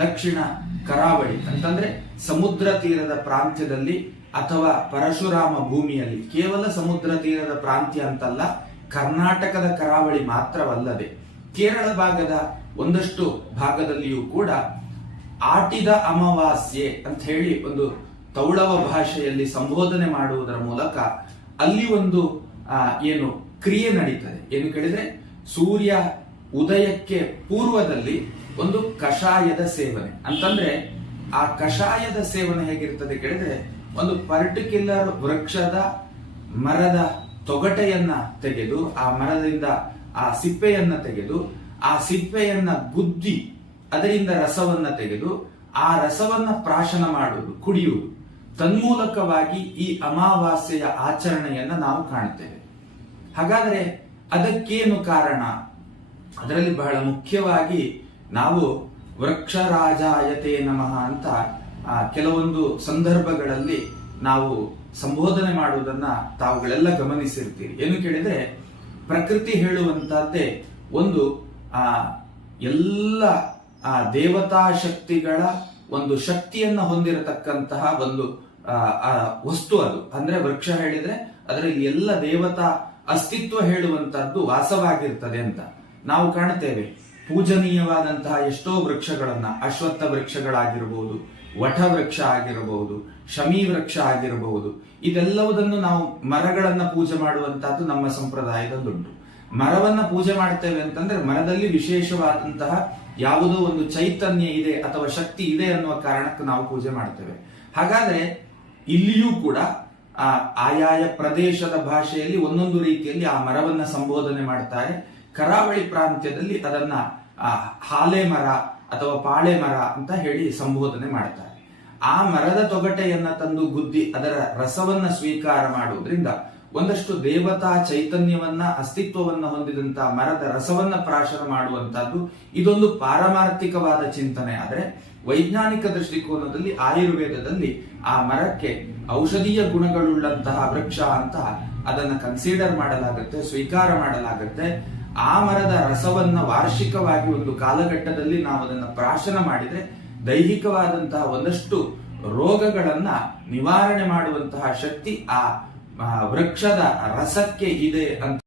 ದಕ್ಷಿಣ ಕರಾವಳಿ, ಅಂತಂದ್ರೆ ಸಮುದ್ರ ತೀರದ ಪ್ರಾಂತ್ಯದಲ್ಲಿ ಅಥವಾ ಪರಶುರಾಮ ಭೂಮಿಯಲ್ಲಿ. ಕೇವಲ ಸಮುದ್ರ ತೀರದ ಪ್ರಾಂತ್ಯ ಅಂತಲ್ಲ, ಕರ್ನಾಟಕದ ಕರಾವಳಿ ಮಾತ್ರವಲ್ಲದೆ ಕೇರಳ ಭಾಗದ ಒಂದಷ್ಟು ಭಾಗದಲ್ಲಿಯೂ ಕೂಡ ಆಟಿದ ಅಮಾವಾಸ್ಯೆ ಅಂತ ಹೇಳಿ ಒಂದು ತೌಳವ ಭಾಷೆಯಲ್ಲಿ ಸಂಬೋಧನೆ ಮಾಡುವುದರ ಮೂಲಕ ಅಲ್ಲಿ ಒಂದು ಏನು ಕ್ರಿಯೆ ನಡೀತದೆ. ಏನು ಕೇಳಿದ್ರೆ ಸೂರ್ಯ ಉದಯಕ್ಕೆ ಪೂರ್ವದಲ್ಲಿ ಒಂದು ಕಷಾಯದ ಸೇವನೆ. ಅಂತಂದ್ರೆ ಆ ಕಷಾಯದ ಸೇವನೆ ಹೇಗಿರ್ತದೆ ಕೇಳಿದ್ರೆ ಒಂದು ಪರ್ಟಿಕ್ಯುಲರ್ ವೃಕ್ಷದ ಮರದ ತೊಗಟೆಯನ್ನ ತೆಗೆದು, ಆ ಮರದಿಂದ ಆ ಸಿಪ್ಪೆಯನ್ನ ತೆಗೆದು, ಆ ಸಿಪ್ಪೆಯನ್ನ ಗುದ್ದಿ ಅದರಿಂದ ರಸವನ್ನ ತೆಗೆದು, ಆ ರಸವನ್ನ ಪ್ರಾಶನ ಮಾಡುವುದು, ಕುಡಿಯುವುದು. ತನ್ಮೂಲಕವಾಗಿ ಈ ಅಮಾವಾಸ್ಯೆಯ ಆಚರಣೆಯನ್ನ ನಾವು ಕಾಣುತ್ತೇವೆ ಹಾಗಾದರೆ ಅದಕ್ಕೇನು ಕಾರಣ? ಅದರಲ್ಲಿ ಬಹಳ ಮುಖ್ಯವಾಗಿ ನಾವು ವೃಕ್ಷರಾಜಾಯತೆ ನಮಃ ಅಂತ ಕೆಲವೊಂದು ಸಂದರ್ಭಗಳಲ್ಲಿ ನಾವು ಸಂಬೋಧನೆ ಮಾಡುವುದನ್ನ ತಾವುಗಳೆಲ್ಲ ಗಮನಿಸಿರ್ತೀರಿ. ಏನು ಕೇಳಿದ್ರೆ ಪ್ರಕೃತಿ ಹೇಳುವಂತಹದ್ದೇ ಒಂದು, ಆ, ಎಲ್ಲ, ಆ, ದೇವತಾ ಶಕ್ತಿಗಳ ಒಂದು ಶಕ್ತಿಯನ್ನ ಹೊಂದಿರತಕ್ಕಂತಹ ಒಂದು ವಸ್ತು ಅದು. ಅಂದ್ರೆ ವೃಕ್ಷ ಹೇಳಿದ್ರೆ ಅದರಲ್ಲಿ ಎಲ್ಲ ದೇವತಾ ಅಸ್ತಿತ್ವ ಹೇಳುವಂತಹದ್ದು ವಾಸವಾಗಿರ್ತದೆ ಅಂತ ನಾವು ಕಾಣ್ತೇವೆ. ಪೂಜನೀಯವಾದಂತಹ ಎಷ್ಟೋ ವೃಕ್ಷಗಳನ್ನ, ಅಶ್ವತ್ಥ ವೃಕ್ಷಗಳಾಗಿರಬಹುದು ವಟ ವೃಕ್ಷ ಆಗಿರಬಹುದು ಶಮಿ ವೃಕ್ಷ ಆಗಿರಬಹುದು ಇದೆಲ್ಲವುದನ್ನು ನಾವು ಮರಗಳನ್ನ ಪೂಜೆ ಮಾಡುವಂತಹದ್ದು ನಮ್ಮ ಸಂಪ್ರದಾಯದಲ್ಲುಂಟು. ಮರವನ್ನ ಪೂಜೆ ಮಾಡ್ತೇವೆ ಅಂತಂದ್ರೆ ಮರದಲ್ಲಿ ವಿಶೇಷವಾದಂತಹ ಯಾವುದೋ ಒಂದು ಚೈತನ್ಯ ಇದೆ ಅಥವಾ ಶಕ್ತಿ ಇದೆ ಅನ್ನುವ ಕಾರಣಕ್ಕೆ ನಾವು ಪೂಜೆ ಮಾಡ್ತೇವೆ. ಹಾಗಾದ್ರೆ ಇಲ್ಲಿಯೂ ಕೂಡ, ಆ, ಆಯಾಯ ಪ್ರದೇಶದ ಭಾಷೆಯಲ್ಲಿ ಒಂದೊಂದು ರೀತಿಯಲ್ಲಿ ಆ ಮರವನ್ನ ಸಂಬೋಧನೆ ಮಾಡ್ತಾರೆ. ಕರಾವಳಿ ಪ್ರಾಂತ್ಯದಲ್ಲಿ ಅದನ್ನ ಹಾಲೆ ಮರ ಅಥವಾ ಪಾಳೆ ಮರ ಅಂತ ಹೇಳಿ ಸಂಬೋಧನೆ ಮಾಡ್ತಾರೆ. ಆ ಮರದ ತೊಗಟೆಯನ್ನ ತಂದು ಗುದ್ದಿ ಅದರ ರಸವನ್ನ ಸ್ವೀಕಾರ ಮಾಡುವುದರಿಂದ ಒಂದಷ್ಟು ದೇವತಾ ಚೈತನ್ಯವನ್ನ, ಅಸ್ತಿತ್ವವನ್ನ ಹೊಂದಿದಂತ ಮರದ ರಸವನ್ನ ಪ್ರಾಶನ ಮಾಡುವಂತಹದ್ದು ಇದೊಂದು ಪಾರಮಾರ್ಥಿಕವಾದ ಚಿಂತನೆ. ಆದರೆ ವೈಜ್ಞಾನಿಕ ದೃಷ್ಟಿಕೋನದಲ್ಲಿ ಆಯುರ್ವೇದದಲ್ಲಿ ಆ ಮರಕ್ಕೆ ಔಷಧೀಯ ಗುಣಗಳುಳ್ಳಂತಹ ವೃಕ್ಷ ಅಂತ ಅದನ್ನ ಕನ್ಸಿಡರ್ ಮಾಡಲಾಗುತ್ತೆ, ಸ್ವೀಕಾರ ಮಾಡಲಾಗುತ್ತೆ. ಆ ಮರದ ರಸವನ್ನ ವಾರ್ಷಿಕವಾಗಿ ಒಂದು ಕಾಲಘಟ್ಟದಲ್ಲಿ ನಾವು ಅದನ್ನ ಪ್ರಾಶನ ಮಾಡಿದ್ರೆ ದೈಹಿಕವಾದಂತಹ ಒಂದಷ್ಟು ರೋಗಗಳನ್ನ ನಿವಾರಣೆ ಮಾಡುವಂತಹ ಶಕ್ತಿ ಆ ವೃಕ್ಷದ ರಸಕ್ಕೆ ಇದೆ ಅಂತ